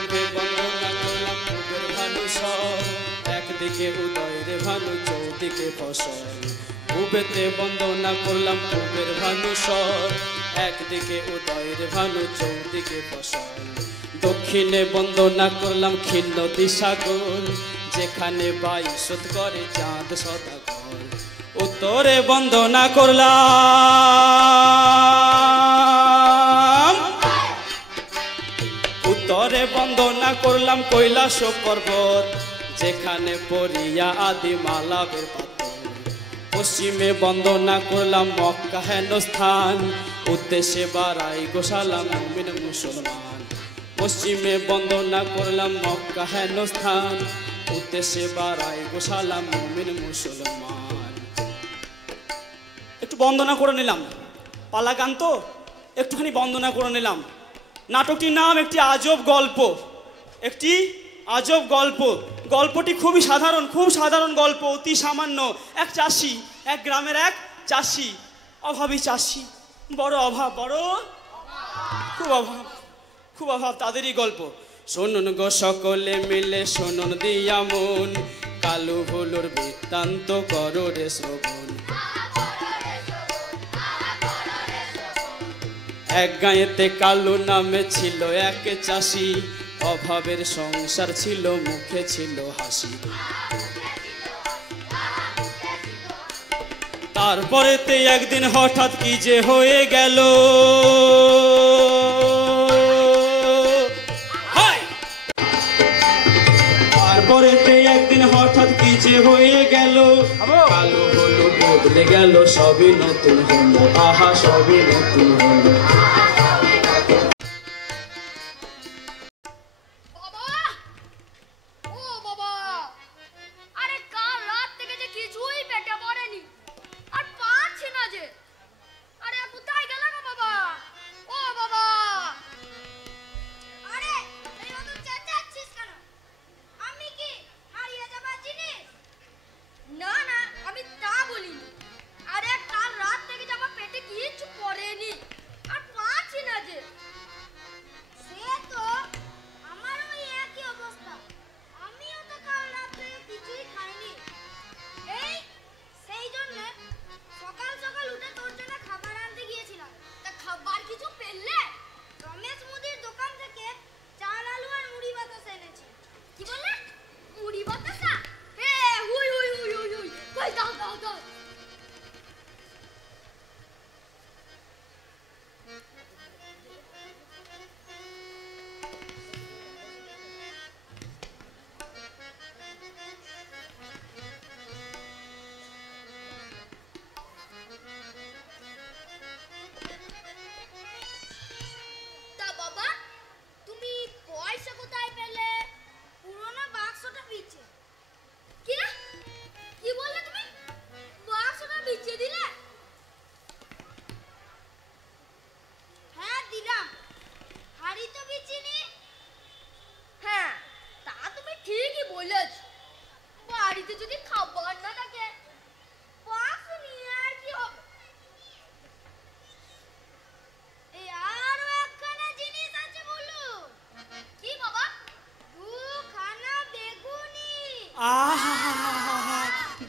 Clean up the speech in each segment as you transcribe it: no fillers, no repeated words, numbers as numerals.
পুবেতে বন্দনা করলাম পুবের ভানু সব, একদিকে উদয়ের ভানু চৌদিকে ফসল। পুবেতে বন্দনা করলাম পুবের ভানু সব, একদিকে উদয়ের ভানু চৌদিকে ফসল। দক্ষিণে বন্দনা করলাম খিন্নতি সাগর, যেখানে বাইশোত করে চাঁদ সদাগর। উত্তরে বন্দনা করলাম, উত্তরে বন্দনা করলাম কৈলাস পর্বত, যেখানে পড়িয়া আদি মালাবের পাথর। পশ্চিমে বন্দনা করলাম মক্কা হেন স্থান, উদ্দেশ্যে বাড়াই গোসালাম মুমিন মুসলমান। পশ্চিমে বন্দনা করলাম মক্কা হেন স্থান, উদ্দেশ্যে বাড়াই গোসালাম মুমিন মুসলমান। একটু বন্দনা করে নিলাম, পালা গান তো একটুখানি বন্দনা করে নিলাম। নাটকটির নাম একটি আজব গল্প, একটি আজব গল্প। গল্পটি খুবই সাধারণ, খুব সাধারণ গল্প, অতি সামান্য। এক চাষি, এক গ্রামের এক চাষি, অভাবী চাষি, বড় অভাব, বড় খুব অভাব, খুব অভাব, তাদেরই গল্প। শুনুন গো সকলে মিলে শুনুন দিয়া মন, কালু ভুলুর বৃত্তান্ত করো রে শ্রবণ। এক গাঁয়েতে কালু নামে ছিল এক চাষি, অভাবের সংসার ছিল, মুখে ছিল হাসি। তারপরেতে একদিন হঠাৎ কি যে হয়ে গেল, তারপরেতে একদিন হঠাৎ কি যে হয়ে গেল, কালো হলো বদলে গেল, সবই নতুন হলো, আহা সবই নতুন হলো।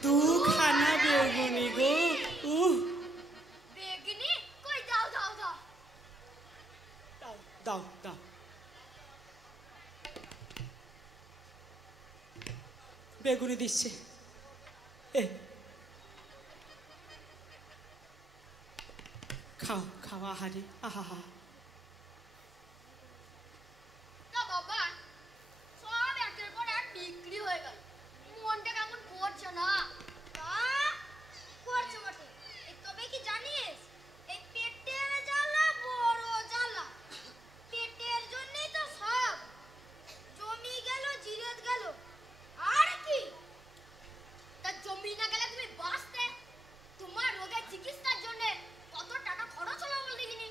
দুখানা বেগুনি গো, বেগুনি কই দাও দাও দাও দাও দাও দাও। বেগুনি দিচ্ছে, খাও খাও, আহারে আহা। বাবা সব একের পর এক বিক্রি হয়ে গেল, মনটা কেমন করছে না? করছে বটে, তবে কি জানিস এই পেটের জ্বালা বড় জ্বালা, পেটের জন্যই তো সব। জমি গেল, জিরেত গেল, আর কি? তা জমি না গেলে তুমি বাঁচতে? তোমার রোগের চিকিৎসার জন্য কত টাকা খরচ হলো বল দেখিনি?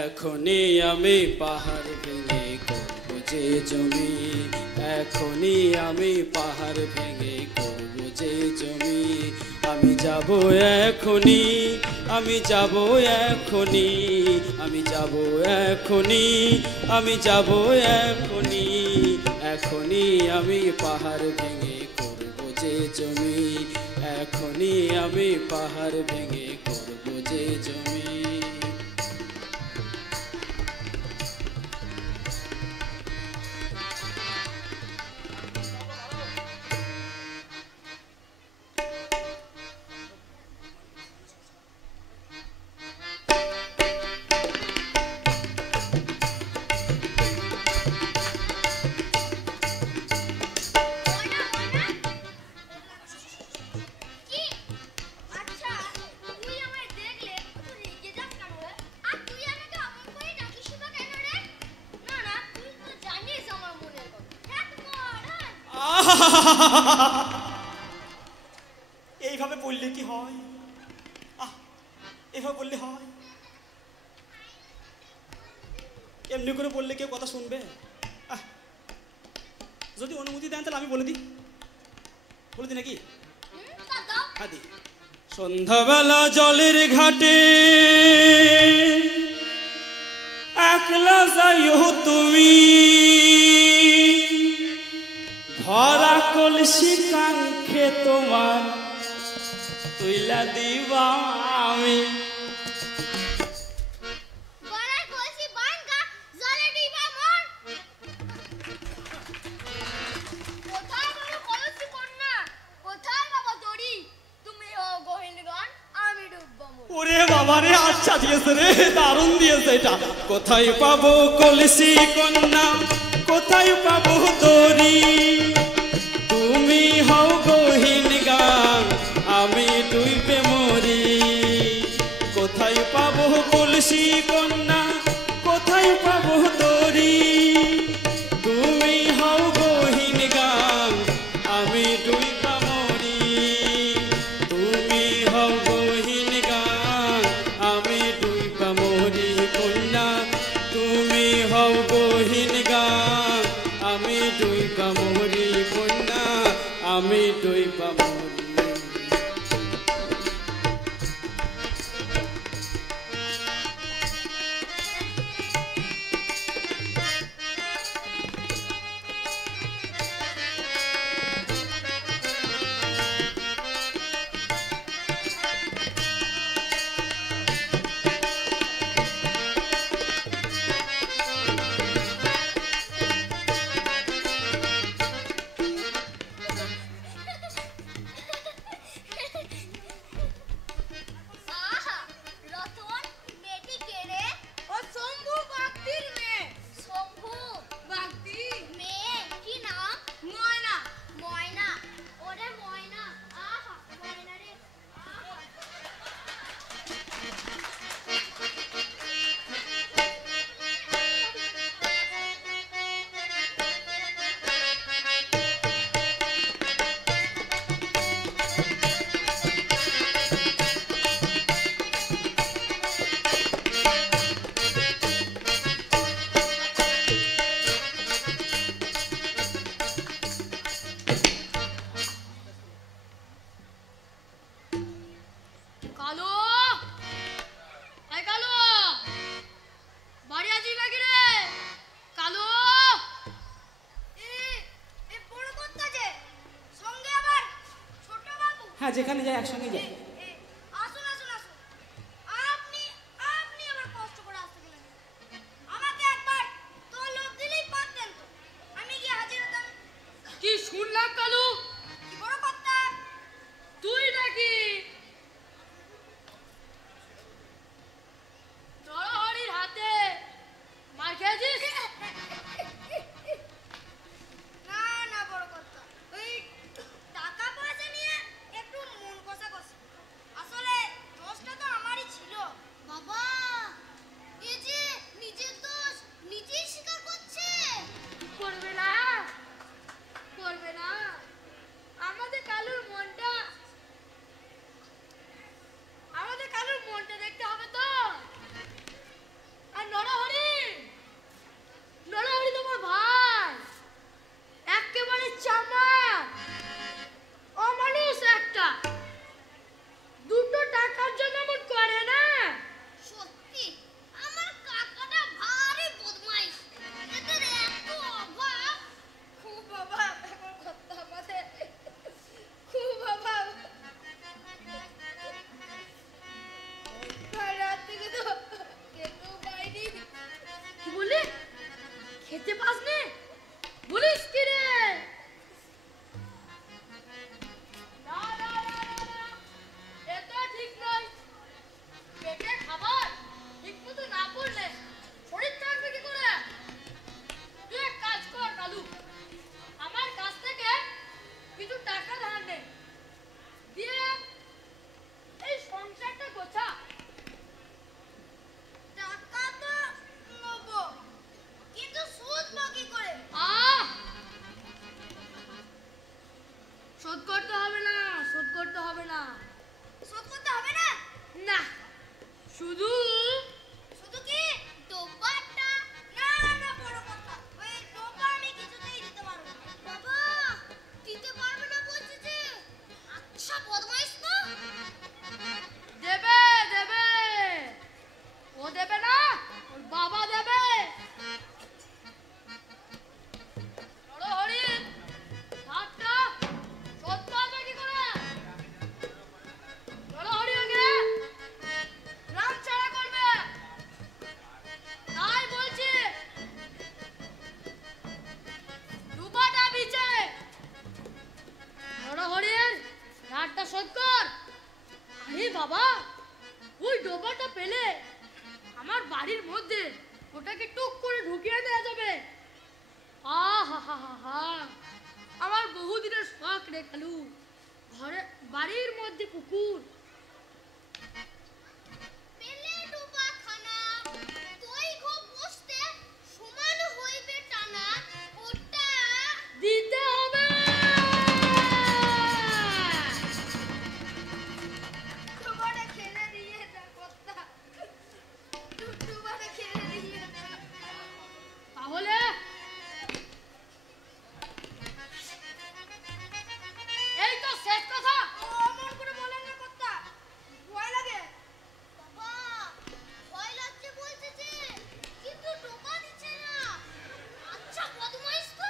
এখনই আমি পাহাড় ভেঙে করব যে জমি, এখনই আমি পাহাড় ভেঙে করব যে জমি। আমি যাব এখনই, আমি যাব এখনই, আমি যাব এখনই, আমি যাব এখনই, এখনই আমি পাহাড় ভেঙে করব যে জমি, এখনই আমি পাহাড় ভেঙে করব যে জমি। কি? আচ্ছা, তুই আমায় দেখলে কত রেগে যাস কেন রে? আর তুই আমাকে অমন করে ডাকিস না কেন রে? না না, তুই তো জানিস আমার মনের কথা। হ্যাঁ তো বল, হ্যাঁ। এইভাবে বললে কি হয়? এভাবে বললে হয়? এমনি করে বললে কেউ কথা শুনবে? যদি অনুমতি দেন তাহলে আমি বলে দিই, বলে দিই নাকি? তা দাও। হ্যাঁ দি। সন্ধ্যাবেলা জলের ঘাটে একলা যাইও তুমি, ভরা কলসি কাঙ্ক্ষে তোমার তুইলা দিবা আমি। গলায় কলসি বাঁধা, জলে ডিবা মর। কোথায় বলো কলসি কন্যা? কোথায় বাবা দড়ি? তুমি হও গোহিনগান, আমি ডুববো মোর। ওরে বাবা রে, আচ্ছা দিয়েছে রে, দারুণ দিয়েছে এটা। কোথায় পাবো কলসি কন্যা, কোথায় পাবো দড়ি, তুমি হও গহীন গান, আমি ডুবে মরি। কোথায় পাবো কলসি কন্যা, কোথায় পাবো দড়ি, তুমি হও গহীন গান, আমি ডুবে মরি। তুমি হও গহীন গান, আমি ডুবে মরি কন্যা, তুমি হও গহীন গান, আমি ডুবে মরি কন্যা, আমি ডুবে মরি। আহা, রতন, মেয়েটি কে রে? ও শম্ভু বাগদির মেয়ে। শম্ভু বাগদি? মেয়ে কি নাম? ময়না। ময়না? ওরে ময়না, আহা ময়না রে, আহা। কালো, আয় কালো, বাড়ি আছিস নাকি রে? কালো, এ বড় কর্তা যে, সঙ্গে আবার ছোট বাবু। হ্যাঁ, যেখানে যাই একসঙ্গে যাই। এ, আসুন আসুন আসুন। আপনি আপনি আবার কষ্ট করে আসতে গেলেন। আমাকে একবার তলব দিলেই পারতেন তো। আমি গিয়ে হাজির হতাম। কি শুনলাম কালু? কি বড় কর্তা? তুই নাকি নরহরির হাতে মার খেয়েছিস? না না বড় কর্তা, ওই টাকা পয়সা নিয়ে একটু মন কষাকষি। খেতে পাসনি? বলিস কি রে? না না না না, এটা ঠিক নয়। পেটে খাবার ঠিক মতো না পড়লে শরীর থাকবে কি করে? তুই এক কাজ কর কালু, আমার কাছ থেকে কিছু টাকা ধার নে, দিয়ে এই সংসারটা গোছা। টাকা তো নেবো, কিন্তু সুদ বাকি করে। শোধ করতে হবে না, শোধ করতে হবে না। শোধ করতে হবে না? না, শুধু শুধু কি ডোবাটা? না না, বড় কথা, ওই ডোবা আমি কিছুতেই দিতে পারবো না। বাবা দিতে পারবে না বলছে যে? আচ্ছা বদমাইশ তো। দেবে দেবে, ও দেবে না, ওর বাবা দেবে। নরহরি, ধারটা শোধ করবে কি করে? নরহরি ওকে গ্রাম ছাড়া করবে, তাই বলছি ডুবাটা বিচে নরহরির ধারটা শোধ কর। আরে বাবা, ওই ডোবাটা পেলে আমার বাড়ির মধ্যে ওটাকে টুক করে ঢুকিয়ে দেওয়া যাবে। আহা হা হা হা, আমার বহুদিনের শখ রে কালু, ঘরে বাড়ির মধ্যে পুকুর। পেলে ডোবা খানা, তুই গো বসতে সমান হইবে টানা, ওটা দিতে হবে। ডোবাটা খেলে দিয়ে এটা কথা, ডোবাটা খেলে দিয়ে। তাহলে এই তো শেষ কথা। অমন করে বলেন না কথা, ভয় লাগে। বাবা ভয় লাগছে বলছে যে, কিন্তু ডোবা দিচ্ছে না। আচ্ছা বদমাইশ তো।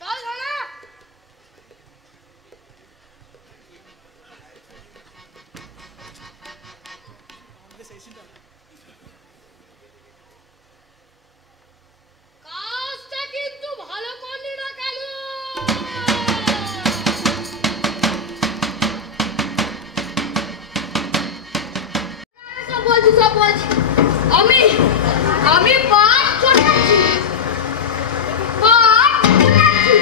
চল ধনা। কাজটা কিন্তু ভালো করলি না কালু। সব বলছি আমি আমি পাঁচ চড়াচ্ছি, পাঁচ চড়াচ্ছি,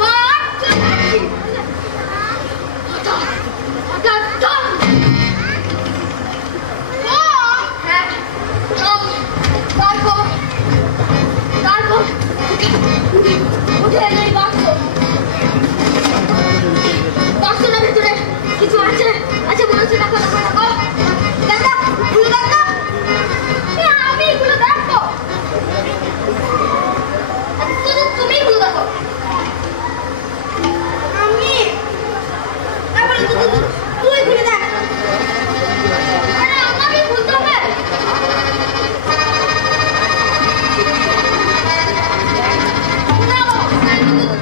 পাঁচ চড়াচ্ছি। হঠাৎ হঠাৎ হ্যাঁ, তারপর তারপর উঠে এলো এই বাক্স। বাক্সটার ভিতরে কিছু আছে, আছে মনে হচ্ছে। দেখো দেখো দেখো, দেখো খুলে দেখো। আমি এগুলো দেখো, শুধু তুমি খুলে দেখো। আমি তারপরে তুই খুলে দেখ। আরে আমাকে খুলতে হবে।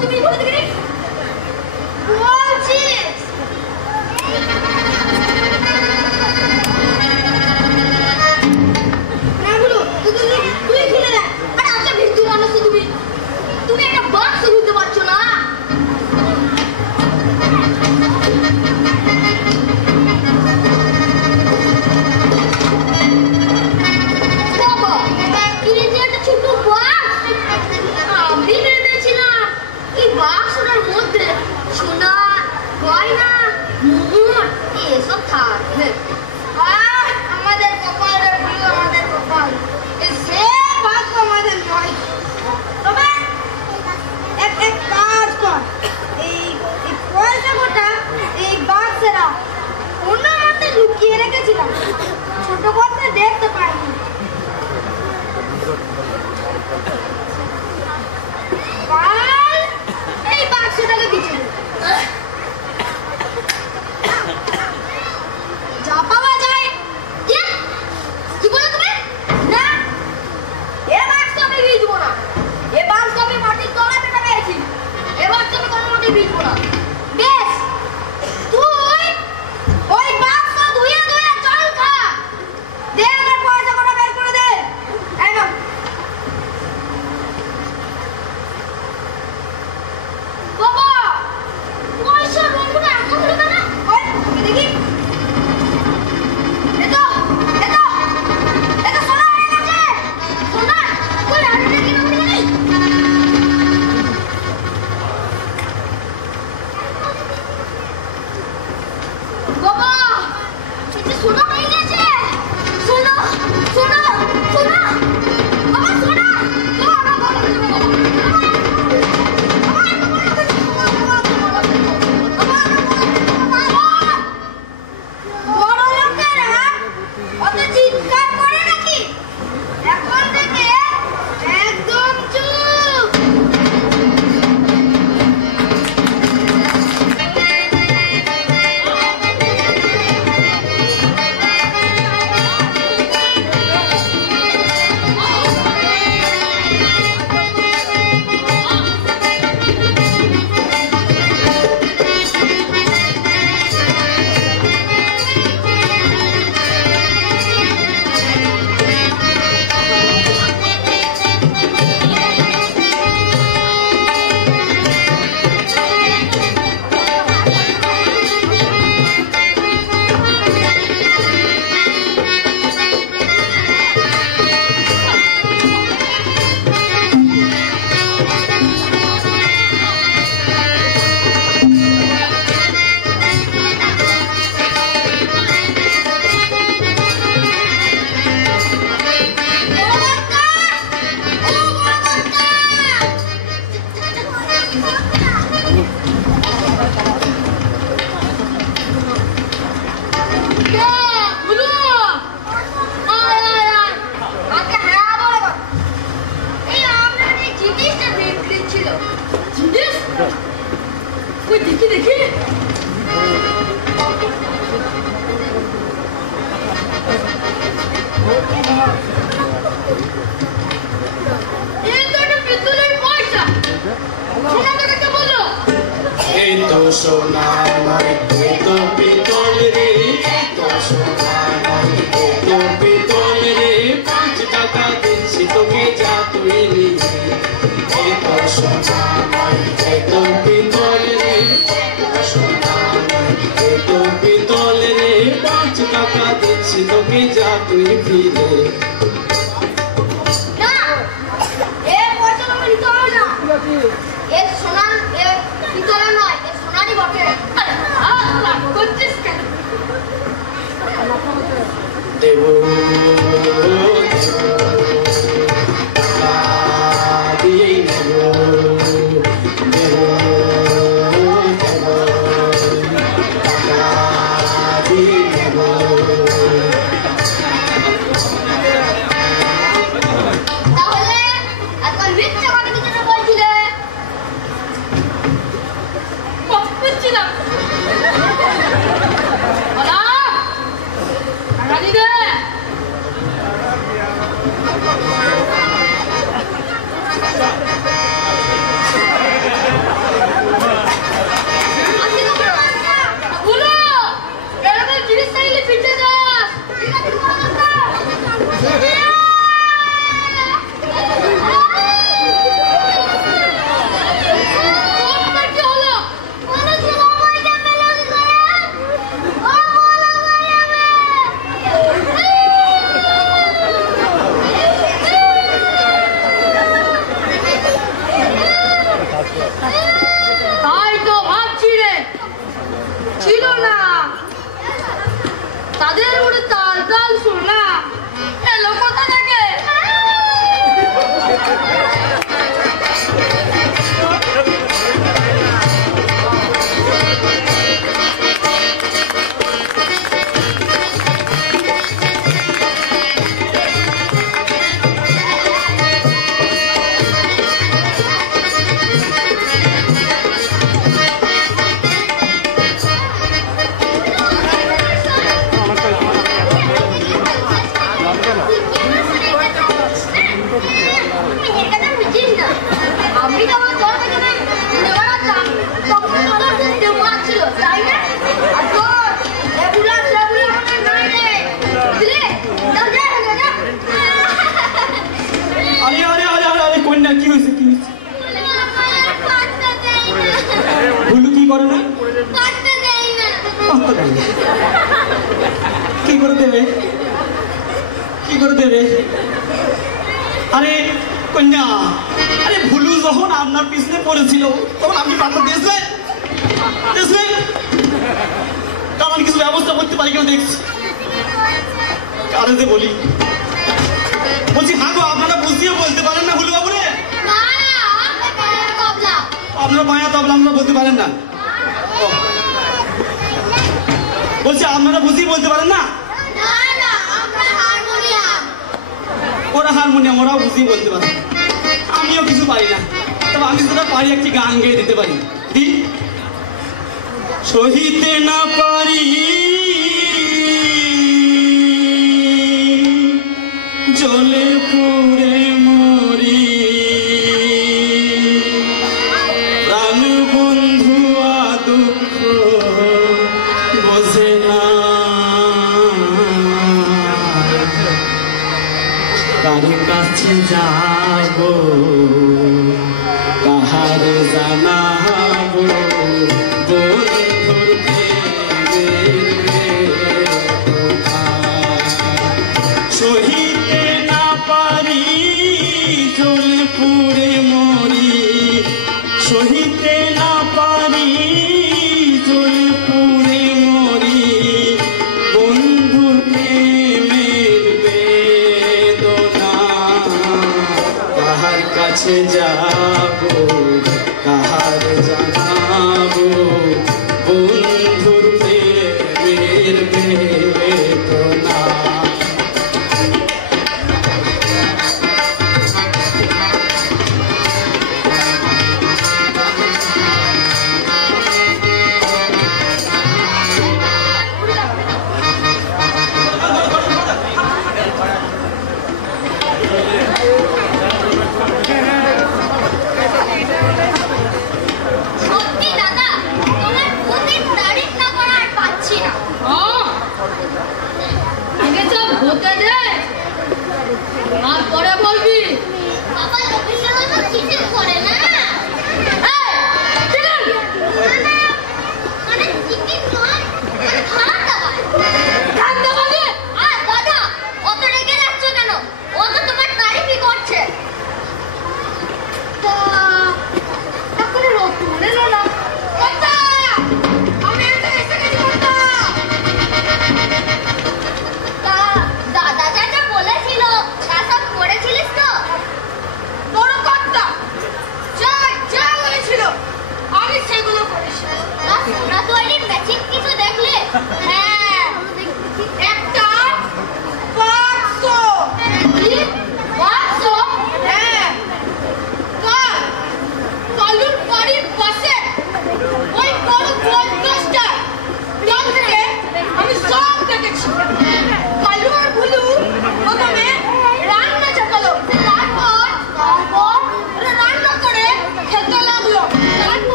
তুমি খুলে দেখি বলছিস। না বলো, তুই খুলে দেখ। আরে আচ্ছা ভিতু মানুষ তো তুমি, তুমি একটা বাক্স খুলতে পারছো না। বাবা এই যে একটা ছোট বাক্স, আমি ভেবেছিলাম এই বাক্সটার মধ্যে সোনা গয়না মোহর এসব থাকবে। আমাদের কপাল রে প্রিয়, আমাদের কপাল সে ভাগ্য আমাদের নয়। তবে এক এক কাজ কর, এই পয়সা কটা এই বাক্সেরা অন্য মধ্যে লুকিয়ে রেখেছিলাম, ছোট করতে দেখতে পাইনি। কাল এই বাক্সটাকে বিছে যা পাওয়া যায় অত চিৎকার করে নাকি? এখন থেকে একদম চুপ। সোনা নয় এ তো পিতল রে, তো সোনা নয় এ তো পিতল রে, 5 টাকা দিচ্ছি তোকে যা তুই নিয়ে। এ তো সোনা নয় এ তো পিতল রে, তো সোনা নয় এ তো পিতল রে, 5 টাকা দিচ্ছি তোকে যা তুই ফিরে। না, এ পয়সা তুমি নিতে হবে না। এ সোনা এ পিতল নয়, এ সোনারই বটে। করছিস কেন? দেব দিয়েই নেব, দেব দিয়েই নেব। তাহলে এখন মিথ্যে কথা কিছু বলছিলে? বুঝছিলাম টাকা দিবে। বলো এরকম জিনিস চাইলে পিঠে দাস। তাই তো ভাবছি রে, ছিল না তাদের উপরে তাল তাল শোনা এলো কোথা থেকে? আমি তো আমার দল থেকে বেড়াতাম, তখন আমার দেওয়া ছিল তাই না? আর তোর লেবুলা লেবুলা মনে নাই রে, বুঝলে? দাও যা দাদা। আরে আরে আরে আরে আরে কন্যা কি হয়েছে, কি হয়েছে? ভুলু কি করে না? কাটতে দেই না। কি করে দেবে, কি করে দেবে? আরে কন্যা, আরে ভুলু যখন আপনার পিছনে পড়েছিল তখন আপনি পাত্র দিয়েছিলেন, দিয়েছিলেন? কারণ কিছু ব্যবস্থা করতে পারি কেউ দেখছি। কারে যে বলি, বলছি হ্যাঁ গো, আপনারা বুঝিয়ে বলতে পারেন না ভুলু বাবু রে? না আমরা পায়ের তবলা। আপনারা মায়া তবলা আপনারা বলতে পারেন না? বলছি আপনারা বুঝিয়ে বলতে পারেন না? না আমরা ওরা হারমোনিয়াম ওরাও বুঝিয়ে বলতে পারে, আমিও কিছু পারি না, তবে আমি যেটা পারি একটি গান গেয়ে দিতে পারি। সহিতে না পারি জলে পুরে মরি, প্রাণ বন্ধু দুঃখ বোঝে না, কার কাছে যাব কাহার জানাব, বন্ধুর সহিতে না পারি জল পুরে মরি, সহিতে না পারি জল পুরে মরি, বন্ধুর প্রেমের বেদনা, কাহার কাছে যাব কাহার জানাব, বন্ধুর প্রেমের বেদনা।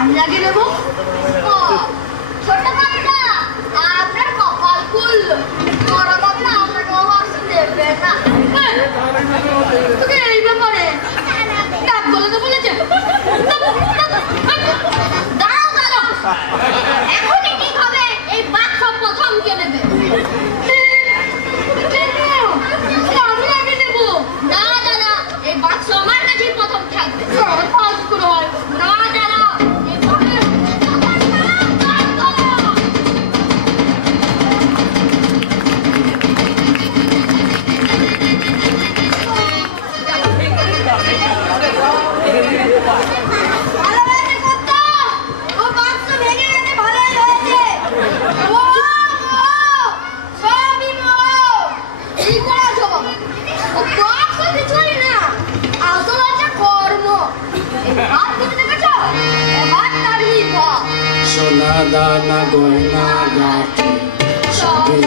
আমি আগে নেবো। ও, ছোট বাচ্চা, আপনার কপাল খুললো। বড় বাচ্চা আপনাকে বাক্স দেবে না। তোকে এই ব্যাপারে ডাক বলে তো বলেছে। দাঁড়াও দাঁড়াও, এখনই ঠিক হবে। এই বাক্স প্রথম কে নেবে? আমি আগে নেবো। না দাদা, এই বাক্স আমার কাছেই প্রথম থাকবে। পাঁচ করে হয় না দাদা, এই বাক্স ভালো হয়েছে কত? ও বাক্স ভেঙে গেছে, ভালোই হয়েছে। ও সবই এই করা জবাব। ও বাক্স কিছুই না, আসল আছে কর্ম। হাত ধরে দেখেছো? হাত তারই ভাব। সোনা দানা গয়না গাঠি সবই